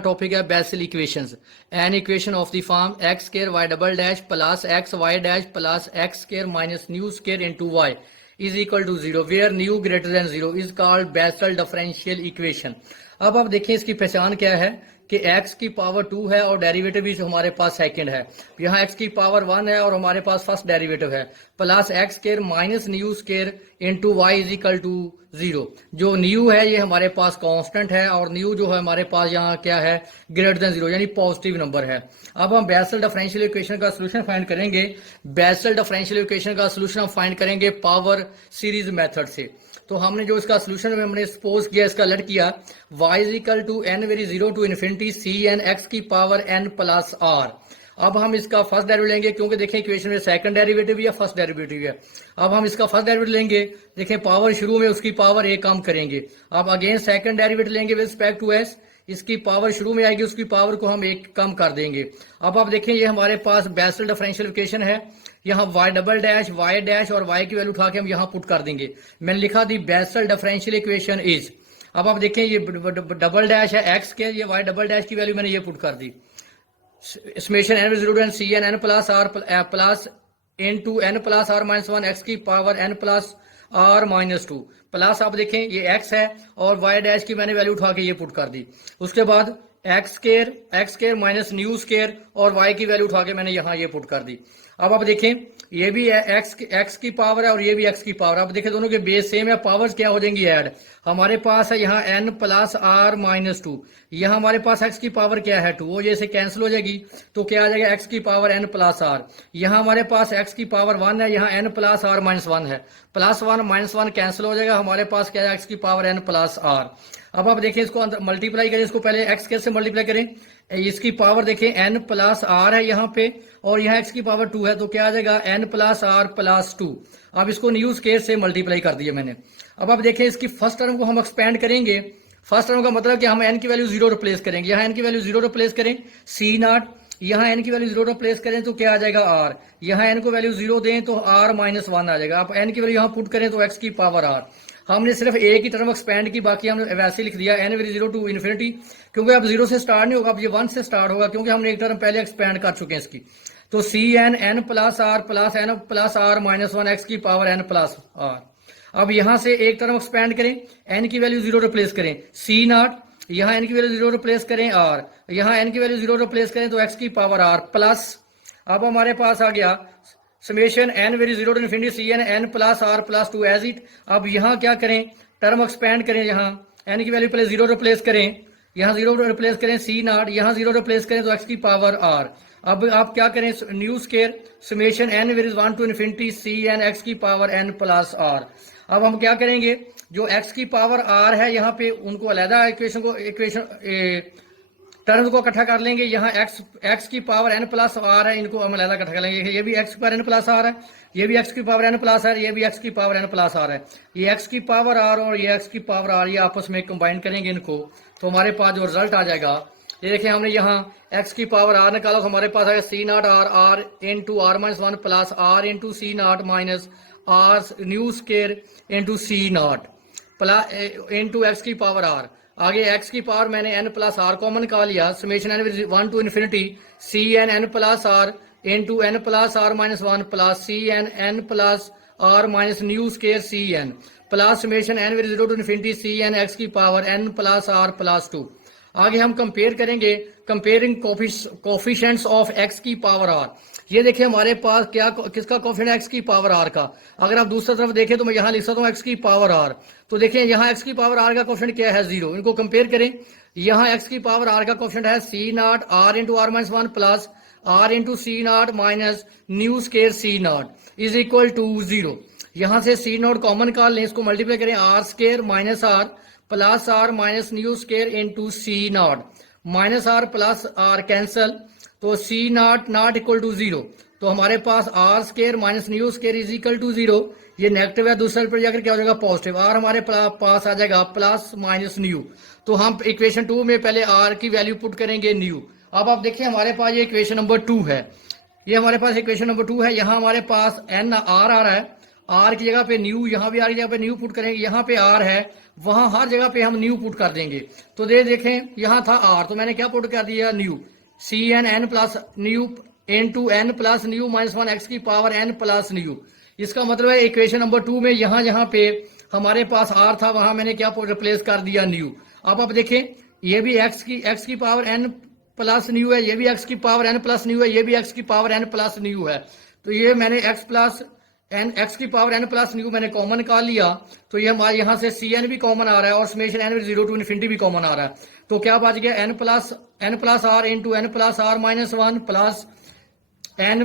Topic है Bessel equations. An equation of the form x square y double dash plus x y dash plus x square minus nu square into y is equal to zero where nu greater than zero is called Bessel differential equation. अब आप देखिए इसकी पहचान क्या है कि x की power 2 है और डेरिवेटिव भी हमारे पास सेकंड है। यहाँ x की पावर 1 है और हमारे पास फर्स्ट डेरिवेटिव है plus x square minus nu square into y is equal to zero. जो न्यू है ये हमारे पास कांस्टेंट है और न्यू जो है हमारे पास यहाँ क्या है ग्रेटर देन जीरो यानी पॉजिटिव नंबर है। अब हम बेसल डिफरेंशियल इक्वेशन का सोल्यूशन फाइंड करेंगे। बेसल डिफरेंशियल इक्वेशन का सोल्यूशन हम फाइंड करेंगे पावर सीरीज मेथड से। तो हमने जो इसका सोल्यूशन हमने सपोज किया इसका लेट किया y is equal to n vary zero to infinity C N x की पावर n प्लस आर। अब हम इसका फर्स्ट डेरिवेटिव लेंगे क्योंकि देखें इक्वेशन में सेकंड डेरिवेटिव या फर्स्ट डेरिवेटिव है। अब हम इसका फर्स्ट डेरिवेटिव लेंगे, देखें पावर शुरू में उसकी पावर a कम करेंगे। अब अगेन सेकंड डेरिवेटिव लेंगे विद रिस्पेक्ट टू s, इसकी पावर शुरू में आएगी उसकी पावर को हम एक कम कर देंगे। अब आप देखें ये हमारे पास बेसल डिफरेंशियल इक्वेशन है। यहाँ y double dash y dash और y की वैल्यू उठा के हम यहाँ पुट कर देंगे। मैंने लिखा दी बेसल डिफरेंशियल इक्वेशन इज। अब आप देखें ये डबल डैश है x के, ये y डबल डैश की वैल्यू मैंने ये पुट कर दी summation n zero N C N plus are plus into N plus are minus one x की power n plus are minus two plus आप देखें ये x है और y डैश की मैंने वैल्यू उठा के ये पुट कर दी। उसके बाद x square minus nu square और y की वैल्यू उठा के मैंने यहाँ ये पुट कर दी। अब आप देखें ये भी x की पावर है और ये भी x की पावर। अब देखें दोनों के बेस सेम है, पावर्स क्या हो जाएंगी ऐड। हमारे पास है यहाँ n plus are minus two, यहाँ हमारे पास x की पावर क्या है 2, वो जैसे कैंसिल हो जाएगी तो क्या आ जाएगा x की पावर n प्लस आर। यहाँ हमारे पास x की पावर 1 है, यहाँ n प्लस आर माइनस 1 है, प्लस 1 माइनस 1 कैंसिल हो जाएगा, हमारे पास क्या है x की पावर n प्लस आर। अब आप देखें इसको मल्टीप्लाई करें, इसको पहले x स्क्वायर से मल्टीप्लाई करें, इसकी पावर देखें n प्लस आर है यहाँ पे और यहाँ x की पावर 2 है तो क्या आ जाएगा n प्लस आर प्लस 2। अब इसको न्यू स्क्वायर से मल्टीप्लाई कर दिया मैंने। अब आप देखें इसकी फर्स्ट टर्म को हम एक्सपेंड करेंगे। फर्स्ट टर्म का मतलब कि हम n की वैल्यू जीरो रिप्लेस करेंगे, यहाँ n की वैल्यू जीरो रिप्लेस करें सी नॉट, यहाँ n की वैल्यू जीरो रिप्लेस करें तो क्या आ जाएगा r, यहाँ n को वैल्यू जीरो दें तो r माइनस 1 आ जाएगा। आप n की वैल्यू यहाँ पुट करें तो x की पावर r। हमने सिर्फ एक ही टर्म एक्सपेंड की, बाकी हमने वैसे लिख दिया n vary zero to infinity, क्योंकि अब जीरो से स्टार्ट नहीं होगा, अब ये 1 से स्टार्ट होगा क्योंकि हमने एक टर्म पहले एक्सपेंड कर चुके हैं इसकी। तो c N N plus are minus 1 x की पावर n प्लस आर। अब यहां से एक टर्म एक्सपेंड करें, n की वैल्यू जीरो रिप्लेस करें सी नॉट, यहाँ n की वैल्यू जीरो रिप्लेस करें r, यहाँ n की वैल्यू जीरो रिप्लेस करें तो x की पावर r प्लस। अब हमारे पास आ गया summation n vary zero to infinity C N N plus are plus 2 as it. अब यहाँ क्या करें टर्म एक्सपेंड करें, यहाँ n की वैल्यू पहले जीरो रिप्लेस करें, यहाँ जीरो रिप्लेस करें सी नॉट, यहाँ जीरो रिप्लेस करें तो x की पावर r। अब आप क्या करें nu square summation n vary 1 to infinity C N x की पावर n प्लस आर। अब हम क्या करेंगे जो x की पावर r है यहाँ पे उनको अलग इक्वेशन टर्म्स को इकट्ठा कर लेंगे। यहाँ x की पावर n प्लस आर है, इनको हम अलग इकट्ठा कर लेंगे। ये भी x की पावर n प्लस आर है, ये भी x की पावर n प्लस आर, ये भी x की पावर n प्लस आर है। ये x की पावर r और ये x की पावर r ये आपस में कंबाइन करेंगे इनको तो हमारे पास जो रिजल्ट आ जाएगा ये देखिए हमने यहाँ x की पावर r निकाला तो हमारे पास आएगा C naught R into R minus 1 plus are into C naught minus R nu square into C naught plus into X की पावर r। आगे x की पावर मैंने n प्लस आर कॉमन निकाल लिया summation n 1 to infinity C N N plus are into N plus are minus 1 plus C N N plus are minus nu square C N plus summation n vary zero to infinity C N x की power n plus are plus 2। आगे हम compare करेंगे, comparing coefficients of x की power r। ये देखिए हमारे पास क्या किसका कोफिशिएंट x की पावर r का। अगर आप दूसरी तरफ देखें तो मैं यहाँ लिख सकता हूँ x की पावर r, तो देखिए यहाँ x की पावर r का कोफिशिएंट क्या है 0। इनको कंपेयर करें, यहाँ x की पावर r का कोफिशिएंट है C naught R into R minus 1 plus are into C naught minus nu square C naught is equal to 0। यहाँ से सी नॉट कॉमन निकाल लें, इसको मल्टीप्लाई करें R square minus R plus are minus nu square into C naught minus R plus R cancel तो C naught not equal to 0। तो हमारे पास R square minus nu square is equal to 0, ये negative है, दूसरे पर जाकर क्या हो जाएगा पॉजिटिव, आर हमारे पास आ जाएगा प्लस माइनस न्यू। तो हम इक्वेशन 2 में पहले आर की वैल्यू पुट करेंगे न्यू। अब आप देखिए हमारे पास ये इक्वेशन नंबर 2 है, ये हमारे पास इक्वेशन नंबर 2 है। यहाँ हमारे पास एन आर आ रहा है आर की जगह पे न्यू, यहाँ भी आर की जगह पे न्यू पुट करेंगे, यहाँ पे आर है, वहां हर जगह पे हम न्यू पुट कर देंगे। तो देखें यहाँ था आर, तो मैंने क्या पुट कर दिया, nu, c N N plus nu n to N plus nu minus one x की पावर एन प्लस न्यू। इसका मतलब है इक्वेशन नंबर 2 में यहाँ जहाँ पे हमारे पास आर था वहां मैंने क्या रिप्लेस कर दिया, न्यू। अब आप देखें ये भी एक्स की पावर एन प्लस न्यू है, ये भी एक्स की पावर एन प्लस न्यू है, ये भी एक्स की पावर एन प्लस न्यू है। तो ये मैंने एक्स की पावर एन प्लस न्यू मैंने कॉमन निकाल लिया, तो ये हमारे यहाँ से सी एन भी कॉमन आ रहा है और summation n zero to infinity भी कॉमन आ रहा है। तो क्या बच गया, n plus are into N plus are minus one plus n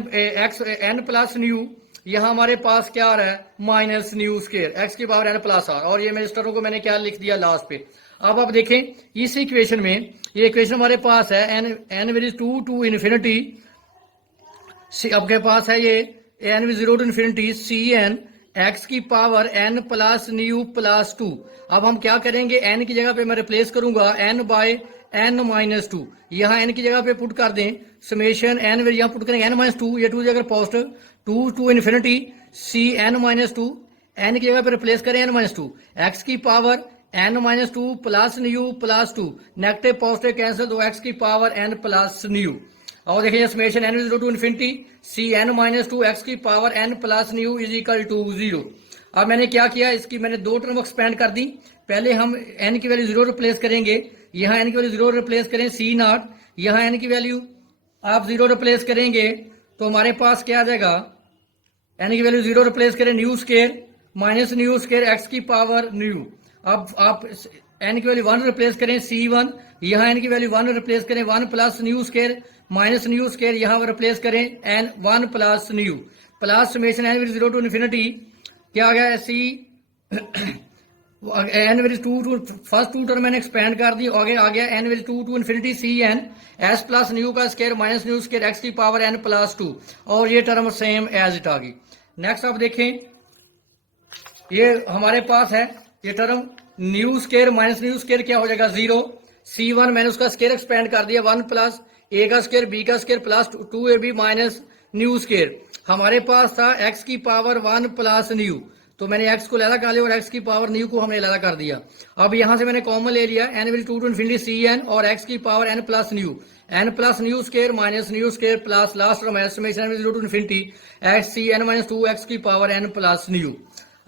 plus nu, यहाँ हमारे पास क्या आ रहा है, माइनस न्यू स्क्वायर एक्स की पावर एन प्लस आर, और ये मेरे स्टरों को मैंने क्या लिख दिया लास्ट पे। अब आप देखें इस इक्वेशन में, ये इक्वेशन हमारे पास है N vary two to infinity, आपके पास है ये N V zero to infinity C N x की power N plus nu plus two. अब हम क्या करेंगे, एन की जगह पे मैं रिप्लेस करूंगा n by n minus two, यहाँ एन की जगह पे पुट कर दें समेशन एन, यहाँ पुट करेंगे एन माइनस टू, ये टू अगर positive two to infinity C N minus two, n की जगह पे रिप्लेस करें एन माइनस टू, एक्स की power n minus two plus nu plus two, negative positive cancel, तो एक्स की पावर एन प्लस न्यू। और देखिए summation n zero to infinity C N minus two x की power N plus nu is equal to zero. अब मैंने क्या किया, इसकी मैंने दो टर्म एक्सपेंड कर दी। पहले हम एन की वैल्यू जीरो रिप्लेस करेंगे, यहाँ एन की वैल्यू जीरो रिप्लेस करें सी नॉट, यहाँ एन की वैल्यू आप जीरो रिप्लेस करेंगे तो हमारे पास क्या आ जाएगा, एन की वैल्यू जीरो रिप्लेस करें nu square minus nu square x की पावर न्यू। अब आप एन की वैल्यू वन रिप्लेस करें सी वन, यहाँ एन की वैल्यू वन रिप्लेस करें one plus nu square minus nu square, यहाँ रिप्लेस करें n one plus nu plus summation n zero to infinity क्या आ गया C N vary two to, first two term मैंने expand कर दी, आगे आ गया N vary two to infinity C N S plus nu का square minus nu square x की पावर एन प्लस टू, और ये टर्म सेम एज इट आ गई। नेक्स्ट आप देखें ये हमारे पास है ये term nu square minus nu square क्या हो जाएगा जीरो, सी वन मैंने उसका स्केयर एक्सपेंड कर दिया वन प्लस ए का स्केयर बी का square plus two A B minus nu square, हमारे पास था एक्स की पावर वन प्लस न्यू, तो मैंने एक्स को लैला कर लिया और एक्स की पावर न्यू को हमने लैला कर दिया। अब यहां से मैंने कॉमन ले लिया N will two to infinity C N और एक्स की power N plus nu square minus nu square plus last term S में N will to infinity X C N minus two x की power N plus nu.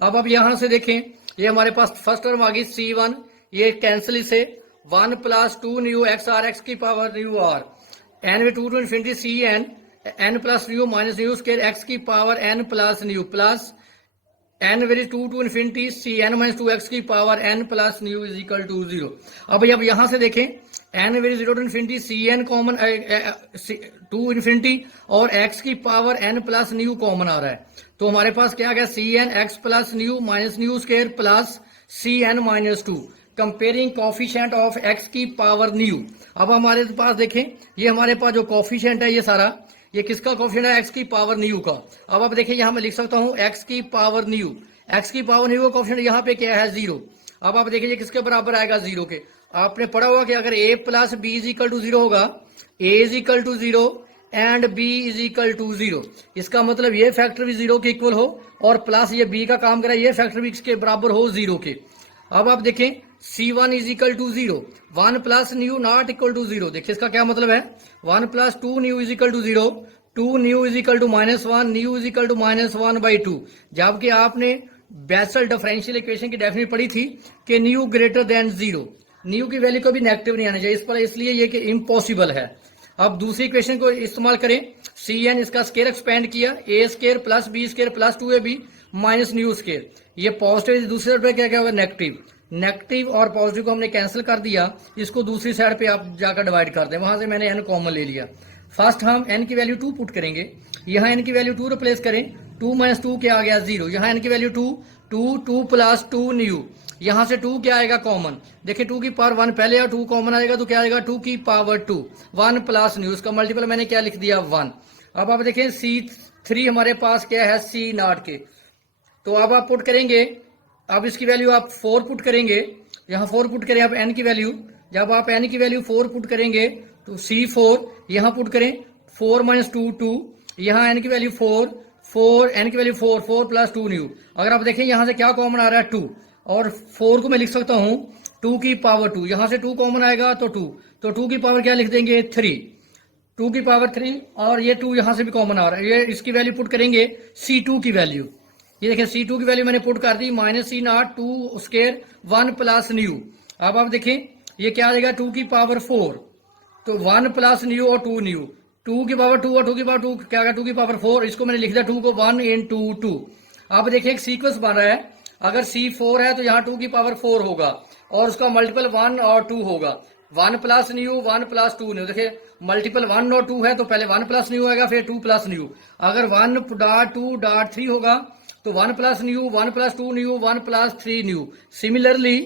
अब यहां से देखें ये हमारे पास फर्स्ट टर्म आ गई सी वन, ये कैंसिल इसे one plus two nu X R X की power nu R, N V two to infinity C N plus nu minus nu square x की power N plus nu plus N vary two to infinity C N minus two x की power N plus nu is equal to zero. अब यहां से देखें N vary zero to infinity C N common to infinity और X की power N plus nu common आ रहा है, तो हमारे पास क्या आ गया C N X plus nu minus nu square plus C N minus two, comparing coefficient of X की पावर न्यू। अब हमारे पास देखें ये हमारे पास जो कॉफिशिएंट है ये सारा ये किसका कॉफिशिएंट है, एक्स की पावर न्यू का। अब आप देखिए यहाँ मैं लिख सकता हूँ एक्स की पावर न्यू का कॉफिशिएंट यहाँ पे क्या है जीरो। अब आप देखिए किसके बराबर आएगा जीरो के, आपने पढ़ा होगा कि अगर a plus b is equal to zero होगा, a is equal to zero and b is equal to zero, इसका मतलब ये फैक्टर भी जीरो के इक्वल हो और प्लस ये b का काम करे ये फैक्टर भी इसके बराबर हो जीरो के। अब आप देखें C1 is equal to zero, one plus nu not equal to zero, देखिए इसका क्या मतलब है, one plus two nu is equal to zero, two nu is equal to minus one, nu is equal to minus one by two. जबकि आपने Bessel differential equation की definition पढ़ी थी कि nu greater than zero, nu की वैल्यू कभी negative नहीं आना चाहिए, इस पर इसलिए ये कि इम्पॉसिबल है। अब दूसरी इक्वेशन को इस्तेमाल करें, सी एन इसका स्केयर एक्सपेंड किया A square plus B square plus two A B minus nu square, ये पॉजिटिव दूसरी साइड पे क्या क्या होगा नेगेटिव और पॉजिटिव को हमने कैंसिल कर दिया, इसको दूसरी साइड पे आप जाकर डिवाइड कर दें, वहां से मैंने एन कॉमन ले लिया। फर्स्ट हम एन की वैल्यू टू पुट करेंगे, यहाँ एन की वैल्यू टू रिप्लेस करें, टू माइनस टू क्या आ गया जीरो, यहाँ एन की value two plus two new, यहां से टू क्या आएगा कॉमन, देखिए टू की पावर वन पहले और टू कॉमन आएगा तो क्या आएगा टू की power two, one plus nu, उसका मल्टीपल मैंने क्या लिख दिया वन। अब आप देखें C3 हमारे पास क्या है C नॉट के, तो अब आप पुट करेंगे, अब इसकी वैल्यू आप 4 पुट करेंगे, यहाँ 4 पुट करें आप n की वैल्यू, जब आप n की वैल्यू 4 पुट करेंगे तो C4 यहाँ पुट करें 4 माइनस टू टू, यहाँ n की वैल्यू 4 4 n की वैल्यू 4, 4 प्लस 2 न्यू। अगर आप देखें यहाँ से क्या कॉमन आ रहा है 2, और 4 को मैं लिख सकता हूँ 2 की पावर 2, यहाँ से 2 कॉमन आएगा तो 2, तो 2 की पावर क्या लिख देंगे 3, 2 की पावर 3, और ये 2 यहाँ से भी कॉमन आ रहा है, ये इसकी वैल्यू पुट करेंगे C2 की वैल्यू। ये देखें C2 की वैल्यू मैंने पुट कर दी, minus C naught 2 square 1 plus nu. अब आप देखें ये क्या आ जाएगा 2 की पावर 4, तो 1 प्लस न्यू और 2 न्यू, 2 की पावर 2 और 2 की पावर 2 क्या आएगा 2 की पावर 4, इसको मैंने लिख दिया 2 को 1 into 2। अब देखिए एक सीक्वेंस बन रहा है, अगर C4 है तो यहाँ 2 की पावर 4 होगा और उसका मल्टीपल 1 और 2 होगा, 1 प्लस न्यू 1 प्लस 2 न्यू। देखिए मल्टीपल 1 और 2 है तो पहले 1 प्लस न्यू आएगा फिर 2 प्लस न्यू। अगर 1.2.3 होगा तो 1 plus nu 1 plus 2 new 1 plus 3 new. Similarly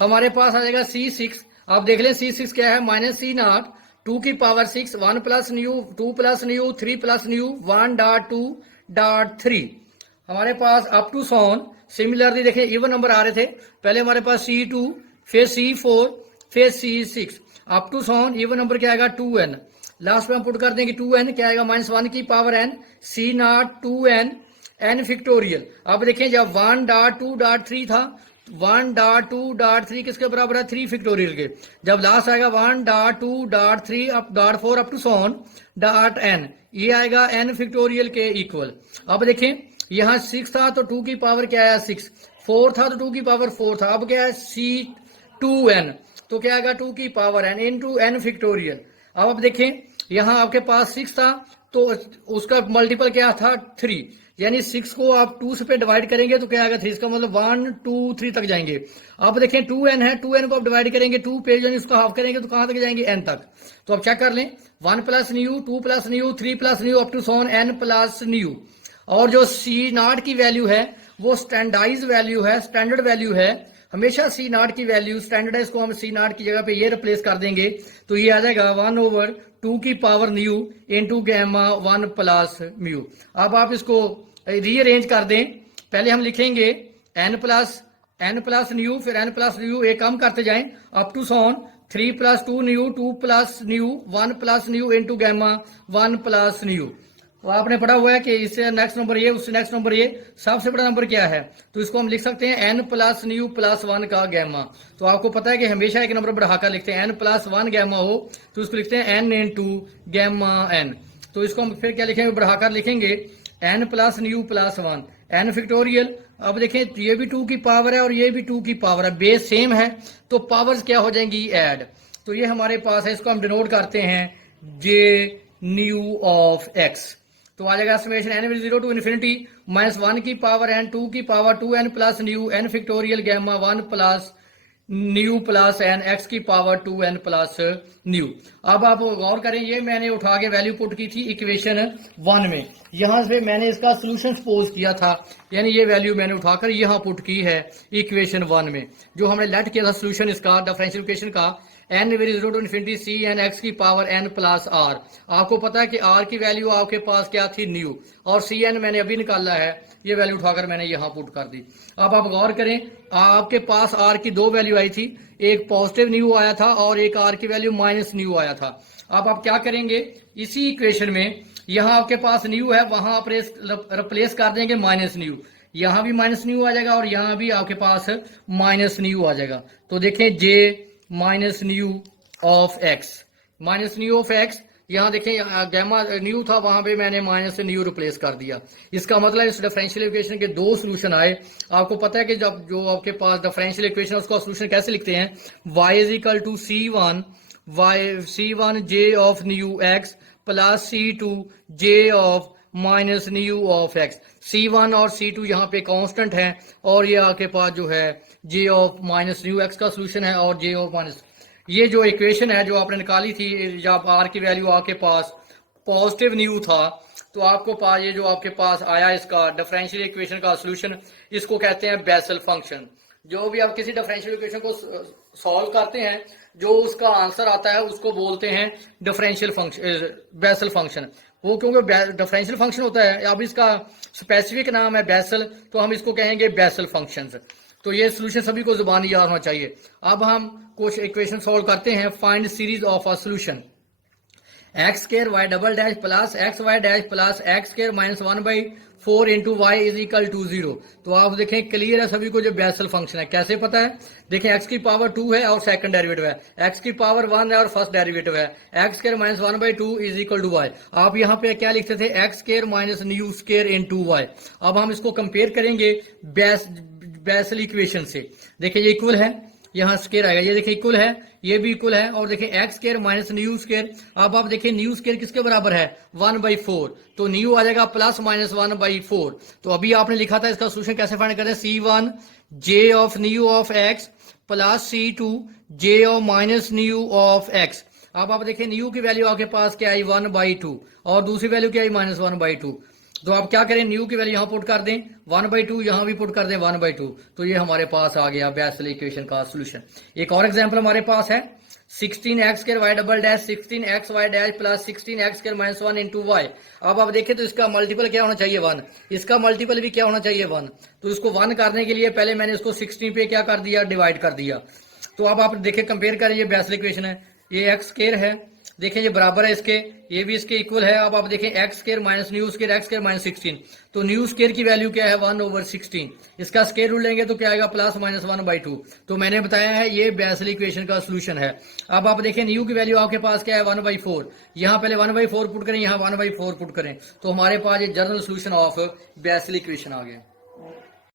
हमारे पास आ जाएगा C6। आप देख लें C6 क्या है, माइनस सी नॉट 2 की power 6 1 plus nu 2 plus nu 3 plus new 1.2.3। हमारे पास अप टू सॉन सिमिलरली देखें इवन नंबर आ रहे थे, पहले हमारे पास C2 फिर C4 फिर C6, up to so on even number क्या आएगा 2n। लास्ट में हम पुट कर देंगे 2n क्या आएगा माइनस 1 की power n C not 2n n factorial. अब देखें जब 1.2.3 था 1.2.3 किसके बराबर है 3 फिक्टोरियल के, जब लास्ट आएगा 1.2.3 up dot 4 up to so on dot n, ये आएगा n फिक्टोरियल के इक्वल। अब देखें यहाँ 6 था तो 2 की पावर क्या है 6, 4 था तो 2 की पावर 4 था, अब क्या है C2n तो क्या आएगा 2 की power n into n factorial. अब आप देखें यहाँ आपके पास 6 था तो उसका मल्टीपल क्या था 3, यानी 6 को आप 2 पे डिवाइड करेंगे तो क्या आएगा 3, इसका मतलब 1 2 3 तक जाएंगे। अब देखें 2n है, 2n को आप डिवाइड करेंगे 2 पे, यानी उसका हाफ करेंगे तो कहां तक जाएंगे n तक। तो आप चेक कर लें 1 plus nu 2 plus nu 3 plus nu up to so on n plus nu. और जो C0 की वैल्यू है वो स्टैंडर्डाइज वैल्यू है, स्टैंडर्ड वैल्यू है, हमेशा C0 की वैल्यू स्टैंडर्ड है, इसको हम C0 की जगह पे ये रिप्लेस कर देंगे तो ये आ जाएगा 1/2 की power nu into gamma 1 plus mu. अब आप इसको रीअरेंज कर दें, पहले हम लिखेंगे n प्लस न्यू फिर n प्लस न्यू, एक कम करते जाएं up to so on 3 plus 2 nu 2 plus nu 1 plus nu into gamma 1 plus nu. तो आपने पढ़ा हुआ है कि इससे नेक्स्ट नंबर ये उससे नेक्स्ट नंबर ये, सबसे बड़ा नंबर क्या है तो इसको हम लिख सकते हैं n प्लस न्यू प्लस 1 का गैमा। तो आपको पता है कि हमेशा एक नंबर बढ़ाकर लिखते हैं, n प्लस 1 गैमा हो तो इसको लिखते हैं n इंटू गैमा n। तो इसको हम फिर क्या लिखेंगे बढ़ाकर लिखेंगे n plus nu plus 1 n factorial. अब देखें ये भी 2 की पावर है और ये भी 2 की पावर है, बेस सेम है तो पावर्स क्या हो जाएंगी ऐड। तो ये हमारे पास है, इसको हम डिनोट करते हैं j न्यू ऑफ x। तो आ जाएगा summation n will 0 to infinity minus 1 की पावर n 2 की power 2n plus nu n factorial gamma 1 plus nu plus n x की पावर 2n प्लस न्यू। अब आप गौर करें ये मैंने उठा के वैल्यू पुट की थी इक्वेशन 1 में, यहां से मैंने इसका सोल्यूशन सपोज किया था, यानी ये वैल्यू मैंने उठाकर यहां पुट की है इक्वेशन 1 में, जो हमने लेट किया था सोल्यूशन इसका डिफरेंशियल इक्वेशन का n will 0 to infinity c n x की पावर n प्लस r। आपको पता है कि r की वैल्यू आपके पास क्या थी न्यू, और c n मैंने अभी निकाला है, ये वैल्यू उठाकर मैंने यहां पुट कर दी। अब आप गौर करें आपके पास r की दो वैल्यू आई थी, एक पॉजिटिव न्यू आया था और एक r की वैल्यू माइनस न्यू आया था। अब आप क्या करेंगे इसी इक्वेशन में यहाँ आपके पास न्यू है वहां आप रिप्लेस कर देंगे माइनस न्यू, यहाँ भी माइनस न्यू आ जाएगा और यहाँ भी आपके पास माइनस न्यू आ जाएगा। तो देखें j minus nu of x, minus nu of x, यहाँ देखें गैमा न्यू था वहां पे मैंने माइनस न्यू रिप्लेस कर दिया। इसका मतलब इस डिफरेंशियल इक्वेशन के दो सोल्यूशन आए। आपको पता है कि जब जो आपके पास डिफरेंशियल इक्वेशन उसका सोल्यूशन कैसे लिखते हैं, y is equal to c1 j of nu x plus c2 j of minus nu of x। c1 और c2 यहाँ पे कांस्टेंट है और ये आपके पास जो है j of minus new x का सोल्यूशन है, और j ऑफ माइनस ये जो इक्वेशन है जो आपने निकाली थी जब r की वैल्यू आपके पास पॉजिटिव न्यू था तो आपको पास ये जो आपके पास आया इसका डिफरेंशियल इक्वेशन का सोल्यूशन, इसको कहते हैं बेसल फंक्शन। जो भी आप किसी डिफरेंशियल इक्वेशन को सॉल्व करते हैं जो उसका आंसर आता है उसको बोलते हैं डिफरेंशियल फंक्शन, बेसल फंक्शन। वो क्योंकि डिफरेंशियल फंक्शन होता है, अब इसका स्पेसिफिक नाम है बेसल, तो हम इसको कहेंगे बेसल फंक्शंस। तो ये सोल्यूशन सभी को जुबानी याद होना चाहिए। अब हम कुछ इक्वेशन सॉल्व करते हैं। Find series of a solution x square y double dash plus x y dash plus x square minus 1/4 into y is equal to 0। तो आप देखें क्लियर है सभी को जो बेसल फंक्शन है। कैसे पता है? देखें एक्स की पावर 2 है और सेकंड डेरिवेटिव है, एक्स की पावर 1 है और फर्स्ट डेरिवेटिव है, x square minus 1/2 is equal to y. आप यहाँ पे क्या लिखते थे? X square minus nu square into y. अब हम इसको कंपेयर करेंगे बेसल इक्वेशन से। देखिए ये इक्वल है, यहाँ स्केयर आएगा, ये देखिए इक्वल है, ये भी इक्वल है, और देखिए x square minus nu square. अब आप देखिए न्यू स्केयर किसके बराबर है? 1/4, तो न्यू आ जाएगा प्लस माइनस 1/4। तो अभी आपने लिखा था, इसका सोल्यूशन कैसे फाइंड करें? C1 J of new of x plus C2 J of minus nu of x. अब आप देखिए न्यू की वैल्यू आपके पास क्या आई? 1/2, और दूसरी वैल्यू क्या आई? माइनस 1/2। तो आप क्या करें? न्यू की वैल्यू यहां पुट कर दें 1/2, यहां भी पुट कर दें 1/2। तो ये हमारे पास आ गया बेसल इक्वेशन का सोल्यूशन। एक और एग्जांपल हमारे पास है 16x square y double dash 16x y dash plus 16x square minus 1 into y. अब आप देखें तो इसका मल्टीपल क्या होना चाहिए? 1। इसका मल्टीपल भी क्या होना चाहिए? 1। तो इसको 1 करने के लिए पहले मैंने इसको 16 पे क्या कर दिया? डिवाइड कर दिया। तो अब आप देखें कंपेयर करें, ये बेसल इक्वेशन है, ये एक्स स्क्वायर है, देखें ये बराबर है इसके, ये भी इसके इक्वल है। अब आप देखें x square minus nu square x square minus 16, तो न्यू स्क्वायर की वैल्यू क्या है? 1/16। इसका स्क्वायर रूट लेंगे तो क्या आएगा? Plus minus 1/2। तो मैंने बताया है ये बेसल इक्वेशन का सोल्यूशन है। अब आप देखें न्यू की वैल्यू आपके पास क्या है? 1/4। यहाँ पहले 1/4 पुट करें, यहाँ 1/4 पुट करें, तो हमारे पास ये general solution of Bessel equation आ गया।